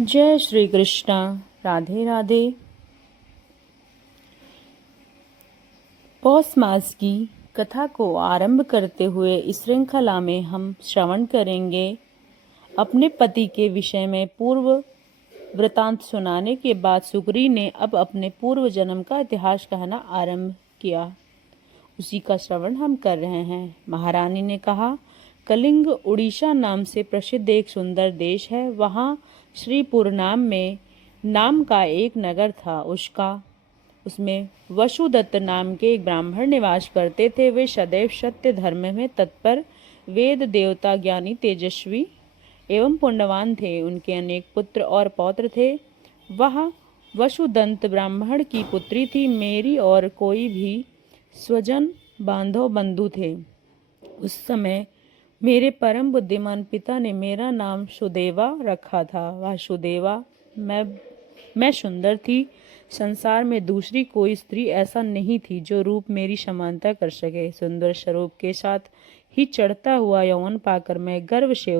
जय श्री कृष्णा। राधे राधे। पौष मास की कथा को आरंभ करते हुए इस श्रृंखला में हम श्रवण करेंगे अपने पति के विषय में पूर्व वृतांत सुनाने के बाद सुग्री ने अब अपने पूर्व जन्म का इतिहास कहना आरंभ किया। उसी का श्रवण हम कर रहे हैं। महारानी ने कहा, कलिंग उड़ीसा नाम से प्रसिद्ध एक सुंदर देश है। वहाँ श्रीपुर नाम का एक नगर था। उसमें वसुदत्त नाम के एक ब्राह्मण निवास करते थे। वे सदैव सत्य धर्म में तत्पर, वेद देवता, ज्ञानी, तेजस्वी एवं पुण्यवान थे। उनके अनेक पुत्र और पौत्र थे। वह वसुदंत ब्राह्मण की पुत्री थी। मेरी और कोई भी स्वजन बांधव बंधु थे। उस समय मेरे परम बुद्धिमान पिता ने मेरा नाम सुदेवा रखा था। वह सुदेवा मैं सुंदर थी। संसार में दूसरी कोई स्त्री ऐसा नहीं थी जो रूप मेरी समानता कर सके। सुंदर स्वरूप के साथ ही चढ़ता हुआ यौवन पाकर मैं गर्व से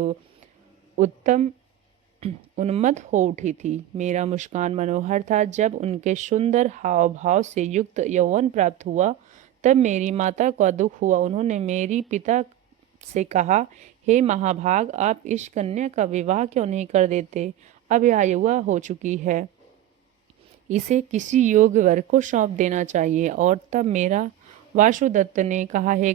उत्तम उन्मत्त हो उठी थी। मेरा मुस्कान मनोहर था। जब उनके सुंदर हाव भाव से युक्त यौवन प्राप्त हुआ तब मेरी माता को दुख हुआ। उन्होंने मेरी पिता से कहा, हे महाभाग, आप इस कन्या का विवाह क्यों नहीं कर देते? अब यह युवा हो चुकी है, इसे किसी योग्य वर को सौंप देना चाहिए। और तब मेरा वासुदत्त ने कहा, हे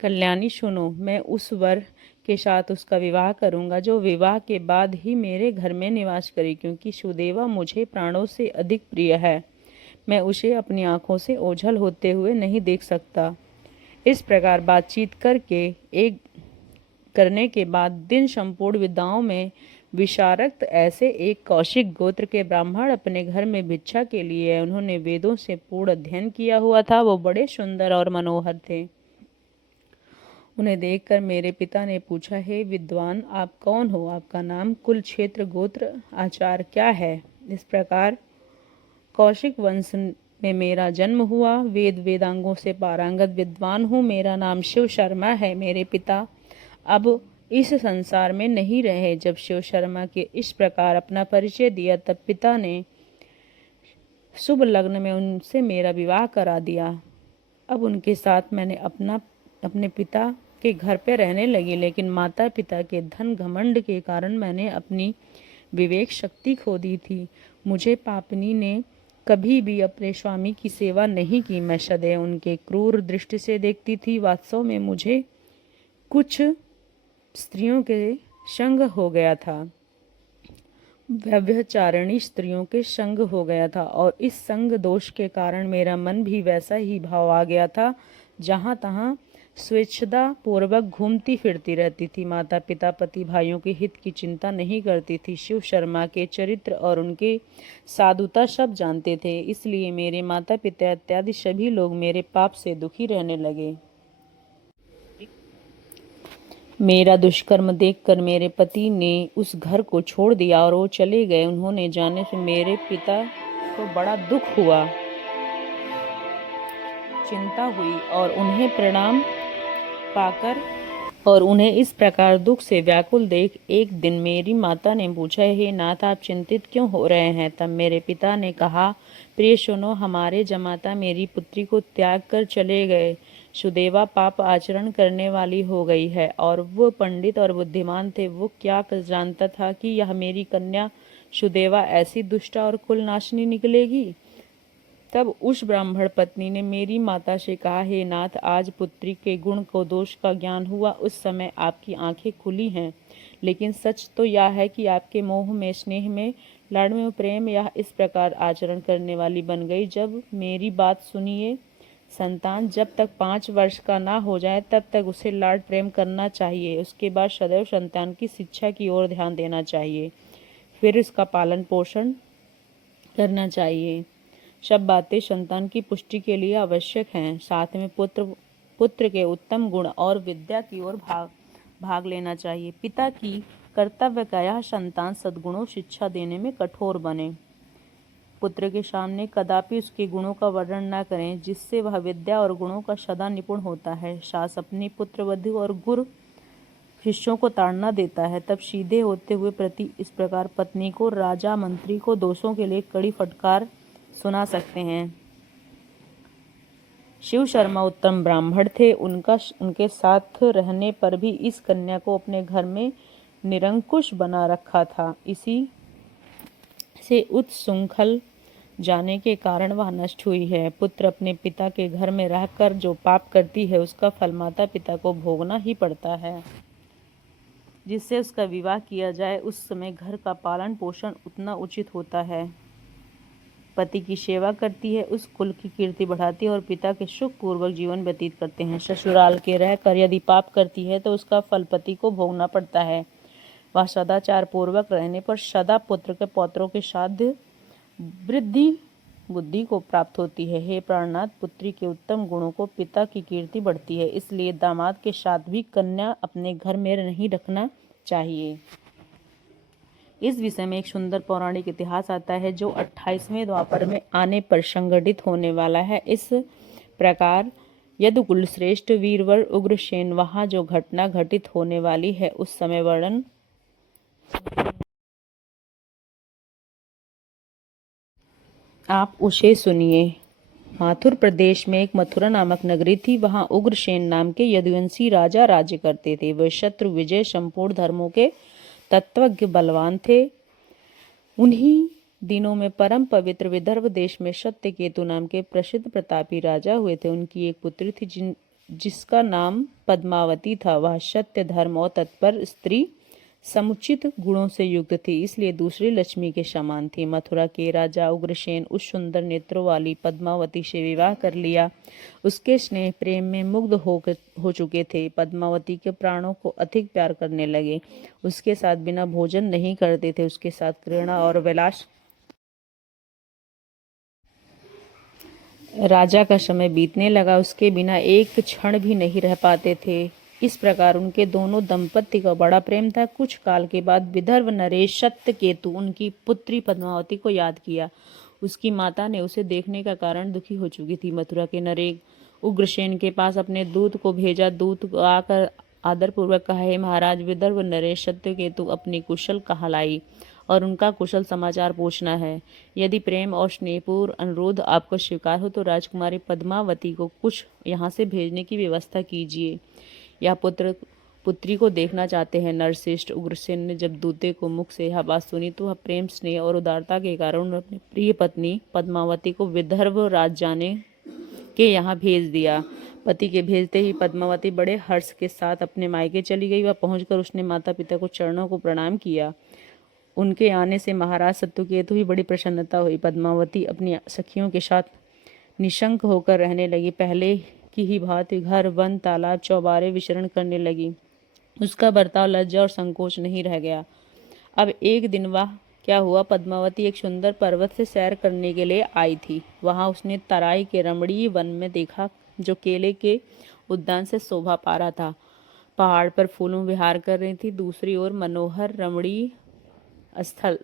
कल्याणी सुनो, मैं उस वर के साथ उसका विवाह करूंगा जो विवाह के बाद ही मेरे घर में निवास करे, क्योंकि सुदेवा मुझे प्राणों से अधिक प्रिय है। मैं उसे अपनी आंखों से ओझल होते हुए नहीं देख सकता। इस प्रकार बातचीत करने के बाद दिन संपूर्ण विद्याओं में विशारक्त ऐसे एक कौशिक गोत्र के ब्राह्मण अपने घर में भिक्षा के लिए। उन्होंने वेदों से पूर्ण अध्ययन किया हुआ था। वो बड़े सुंदर और मनोहर थे। उन्हें देखकर मेरे पिता ने पूछा, हे विद्वान, आप कौन हो? आपका नाम, कुल, क्षेत्र, गोत्र, आचार क्या है? इस प्रकार कौशिक वंश में मेरा जन्म हुआ। वेदांगों से पारंगत विद्वान हूँ। मेरा नाम शिव शर्मा है। मेरे पिता अब इस संसार में नहीं रहे। जब शिव शर्मा के इस प्रकार अपना परिचय दिया तब पिता ने शुभ लग्न में उनसे मेरा विवाह करा दिया। अब उनके साथ मैंने अपने पिता के घर पे रहने लगी, लेकिन माता पिता के धन घमंड के कारण मैंने अपनी विवेक शक्ति खो दी थी। मुझे पापनी ने कभी भी अपने स्वामी की सेवा नहीं की। मैं सदैव उनके क्रूर दृष्टि से देखती थी। वास्तव में मुझे कुछ स्त्रियों के संग हो गया था, व्यभिचारिणी स्त्रियों के संग हो गया था, और इस संग दोष के कारण मेरा मन भी वैसा ही भाव आ गया था। जहाँ तहाँ स्वेच्छा पूर्वक घूमती फिरती रहती थी। माता पिता पति भाइयों के हित की चिंता नहीं करती थी। शिव शर्मा के चरित्र और उनके साधुता सब जानते थे, इसलिए मेरे माता पिता इत्यादि सभी लोग मेरे पाप से दुखी रहने लगे। मेरा दुष्कर्म देखकर मेरे पति ने उस घर को छोड़ दिया और वो चले गए। उन्होंने जाने से मेरे पिता को बड़ा दुख हुआ, चिंता हुई, और उन्हें इस प्रकार दुख से व्याकुल देख एक दिन मेरी माता ने पूछा, हे नाथ, आप चिंतित क्यों हो रहे हैं? तब मेरे पिता ने कहा, प्रिय सुनो, हमारे जमाता मेरी पुत्री को त्याग कर चले गए। सुदेवा पाप आचरण करने वाली हो गई है, और वो पंडित और बुद्धिमान थे। वो क्या जानता था कि यह मेरी कन्या सुदेवा ऐसी दुष्ट और कुलनाशिनी निकलेगी। तब उस ब्राह्मण पत्नी ने मेरी माता से कहा, हे नाथ, आज पुत्री के गुण को दोष का ज्ञान हुआ। उस समय आपकी आंखें खुली हैं, लेकिन सच तो यह है कि आपके मोह में, स्नेह में, लाड़ में, प्रेम यह इस प्रकार आचरण करने वाली बन गई। जब मेरी बात सुनिए, संतान जब तक 5 वर्ष का ना हो जाए तब तक उसे लाड़ प्रेम करना चाहिए। उसके बाद सदैव संतान की शिक्षा की ओर ध्यान देना चाहिए, फिर उसका पालन पोषण करना चाहिए। सब बातें संतान की पुष्टि के लिए आवश्यक हैं। साथ में पुत्र के उत्तम गुण और विद्या की ओर भाग लेना चाहिए। पिता की कर्तव्य का यह संतान सद्गुणों शिक्षा देने में कठोर बने। पुत्र के सामने कदापि उसके गुणों का वर्णन न करें, जिससे वह विद्या और गुणों का सदा निपुण होता है। सास अपनी पुत्रवधू और गुरु शिष्यों को ताड़ना देता है, तब सीधे होते हुए प्रति इस प्रकार पत्नी को, राजा मंत्री को दोषों के लिए कड़ी फटकार सुना सकते हैं। शिव शर्मा उत्तम ब्राह्मण थे। उनके साथ रहने पर भी इस कन्या को अपने घर में निरंकुश बना रखा था। इसी से उत्सुंखल जाने के कारण वह नष्ट हुई है। पुत्र अपने पिता के घर में रहकर जो पाप करती है, उसका फल माता पिता को भोगना ही पड़ता है। जिससे उसका विवाह किया जाए, उस समय घर का पालन पोषण उतना उचित होता है। पति की सेवा करती है, उस कुल की कीर्ति बढ़ाती है और पिता के सुखपूर्वक जीवन व्यतीत करते हैं। ससुराल के रहकर यदि पाप करती है तो उसका फल पति को भोगना पड़ता है। वह सदाचार पूर्वक रहने पर सदा पुत्र के पौत्रों के साथ वृद्धि बुद्धि को प्राप्त होती है। हे प्राणनाथ, पुत्री के उत्तम गुणों को पिता की कीर्ति बढ़ती है, इसलिए दामाद के साथ भी कन्या अपने घर में नहीं रखना चाहिए। इस विषय में एक सुंदर पौराणिक इतिहास आता है जो 28वें द्वापर में आने पर संघटित होने वाला है। इस प्रकार यदुकुल श्रेष्ठ वीरवर उग्रसेन वहां जो घटना घटित होने वाली है उस समय वर्णन आप उसे सुनिए। माथुर प्रदेश में एक मथुरा नामक नगरी थी। वहां उग्रसेन नाम के यदुवंशी राजा राज्य करते थे। वे शत्रु विजय संपूर्ण धर्मों के तत्वज्ञ बलवान थे। उन्हीं दिनों में परम पवित्र विदर्भ देश में सत्यकेतु नाम के प्रसिद्ध प्रतापी राजा हुए थे। उनकी एक पुत्री थी जिसका नाम पद्मावती था। वह सत्य, धर्म और तत्पर स्त्री समुचित गुणों से युक्त थी, इसलिए दूसरी लक्ष्मी के समान थी। मथुरा के राजा उग्रसेन उस सुंदर नेत्रों वाली पद्मावती से विवाह कर लिया। उसके स्नेह प्रेम में मुग्ध हो चुके थे। पद्मावती के प्राणों को अधिक प्यार करने लगे। उसके साथ बिना भोजन नहीं करते थे। उसके साथ क्रीड़ा और विलास राजा का समय बीतने लगा। उसके बिना एक क्षण भी नहीं रह पाते थे। इस प्रकार उनके दोनों दंपत्ति का बड़ा प्रेम था। कुछ काल के बाद विदर्भ नरेश सत्यकेतु उनकी पुत्री पद्मावती को याद किया। उसकी माता ने उसे देखने का कारण दुखी हो चुकी थी। मथुरा के नरेश उग्रसेन के पास अपने दूत को भेजा। दूत आकर आदरपूर्वक कहा, हे महाराज, विदर्भ नरेश सत्यकेतु अपनी कुशल कहलाई और उनका कुशल समाचार पूछना है। यदि प्रेम और स्नेहपूर्ण अनुरोध आपको स्वीकार हो तो राजकुमारी पद्मावती को कुछ यहाँ से भेजने की व्यवस्था कीजिए। यह पुत्री को देखना चाहते हैं। नरश्रेष्ठ उग्रसेन ने जब दूते को मुख से यह बात सुनी तो वह प्रेम, स्नेह और उदारता के कारण अपनी प्रिय पत्नी पद्मावती को विदर्भ राज जाने के यहाँ भेज दिया। पति के भेजते ही पद्मावती बड़े हर्ष के साथ अपने मायके चली गई। वह पहुंचकर उसने माता पिता को चरणों को प्रणाम किया। उनके आने से महाराज सत्यकेतु भी बड़ी प्रसन्नता हुई। पद्मावती अपनी सखियों के साथ निशंक होकर रहने लगी। पहले की ही भांति घर, वन, तालाब, चौबारे विचरण करने लगी। उसका बर्ताव लज्जा और संकोच नहीं रह गया। अब एक दिन वह क्या हुआ, पद्मावती एक सुंदर पर्वत से सैर करने के लिए आई थी। वहां उसने तराई के रमणीय वन में देखा जो केले के उद्यान से शोभा पा रहा था। पहाड़ पर फूलों विहार कर रही थी। दूसरी ओर मनोहर रमणीय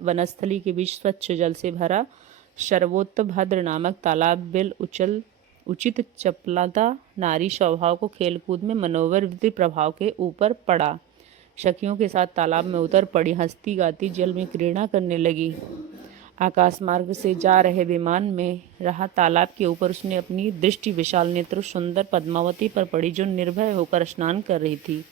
वनस्थली के बीच स्वच्छ जल से भरा शरवोत्भद्र नामक तालाब बिल उचित चपलता नारी स्वभाव को खेलकूद में मनोवर प्रभाव के ऊपर पड़ा। सखियों के साथ तालाब में उतर पड़ी। हंसती गाती जल में क्रीड़ा करने लगी। आकाश मार्ग से जा रहे विमान में रहा तालाब के ऊपर उसने अपनी दृष्टि विशाल नेत्र सुंदर पद्मावती पर पड़ी जो निर्भय होकर स्नान कर रही थी।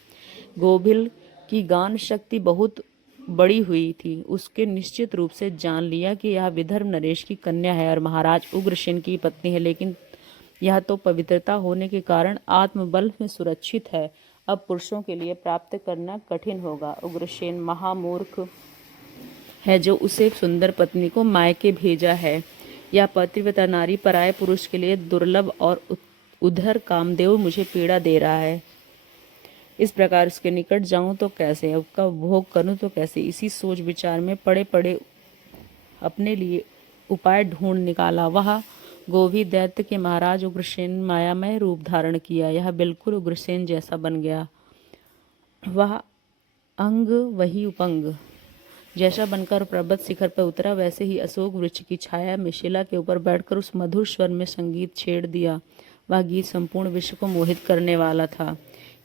गोभिल की गान शक्ति बहुत बड़ी हुई थी। उसके निश्चित रूप से जान लिया कि यह विदर्भ नरेश की कन्या है और महाराज उग्रसेन की पत्नी है, लेकिन यह तो पवित्रता होने के कारण आत्मबल में सुरक्षित है। अब पुरुषों के लिए प्राप्त करना कठिन होगा। उग्रसेन महामूर्ख है जो उसे सुंदर पत्नी को मायके भेजा है। यह पतिव्रता नारी पराये पुरुष के लिए दुर्लभ और उधर कामदेव मुझे पीड़ा दे रहा है। इस प्रकार उसके निकट जाऊं तो कैसे, उसका भोग करूं तो कैसे। इसी सोच विचार में पड़े पड़े अपने लिए उपाय ढूंढ निकाला। वह गोभी दैत्य के महाराज उग्रसेन मायामय रूप धारण किया। यह बिल्कुल उग्रसेन जैसा बन गया। वह अंग वही उपंग जैसा बनकर पर्वत शिखर पर उतरा, वैसे ही अशोक वृक्ष की छाया में शिला के ऊपर बैठकर उस मधुर स्वर में संगीत छेड़ दिया। वह गीत संपूर्ण विश्व को मोहित करने वाला था।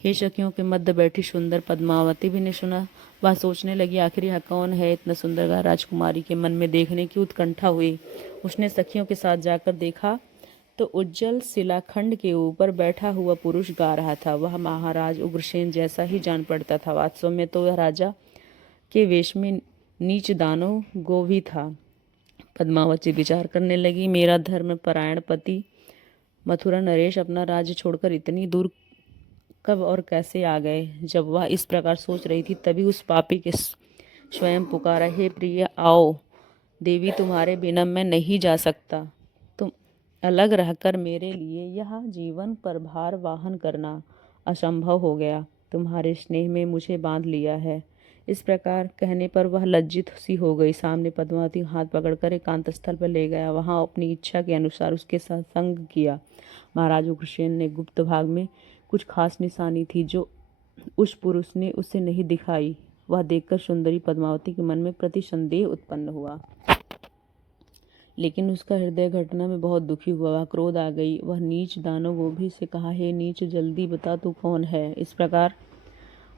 हे सखियों के मध्य बैठी सुंदर पद्मावती भी ने सुना। वह सोचने लगी, आखिर यह कौन है? इतना सुंदर राजकुमारी के मन में देखने की उत्कंठा हुई। उसने सखियों के साथ जाकर देखा तो उज्जवल शिलाखंड के ऊपर बैठा हुआ पुरुष गा रहा था। वह महाराज उग्रसेन जैसा ही जान पड़ता था। वास्तव में तो वह राजा के वेश में नीच दानव गो भी था। पद्मावती विचार करने लगी, मेरा धर्म परायण पति मथुरा नरेश अपना राज्य छोड़कर इतनी दूर कब और कैसे आ गए? जब वह इस प्रकार सोच रही थी तभी उस पापी के स्वयं पुकारा, हे प्रिय आओ, देवी तुम्हारे बिना मैं नहीं जा सकता। तुम अलग रहकर मेरे लिए यह जीवन पर भार वाहन करना असंभव हो गया। तुम्हारे स्नेह में मुझे बांध लिया है। इस प्रकार कहने पर वह लज्जित सी हो गई। सामने पद्मावती हाथ पकड़कर एकांत स्थल पर ले गया। वहां अपनी इच्छा के अनुसार उसके साथ संग किया। महाराज उग्रसेन ने गुप्त भाग में कुछ खास निशानी थी जो उस पुरुष ने उसे नहीं दिखाई। वह देखकर सुंदरी पद्मावती के मन में प्रतिसंदेह उत्पन्न हुआ, लेकिन उसका हृदय घटना में बहुत दुखी हुआ। वह क्रोध आ गई। वह नीच दानव गोभी से कहा, हे नीच, जल्दी बता तू कौन है? इस प्रकार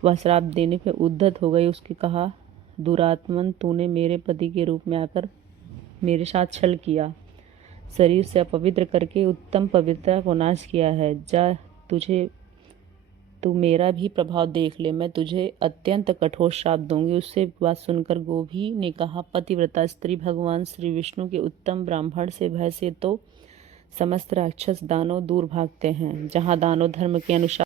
वह श्राप देने पर उद्धत हो गई। उसके कहा, दुरात्मन, तूने मेरे पति के रूप में आकर मेरे साथ छल किया, शरीर से अपवित्र करके उत्तम पवित्रता को नाश किया है। जा, तू मेरा भी प्रभाव देख ले। मैं तुझे अत्यंत कठोर श्राप दूंगी। उससे बात सुनकर गोभी ने कहा, पतिव्रता स्त्री भगवान श्री विष्णु के उत्तम ब्राह्मण से भय से तो समस्त राक्षस दानव दूर भागते हैं। जहाँ दानव धर्म के अनुसार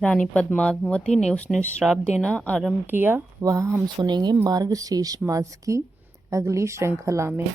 रानी पद्मावती ने उसने श्राप देना आरंभ किया, वह हम सुनेंगे मार्गशीर्ष मास की अगली श्रृंखला में।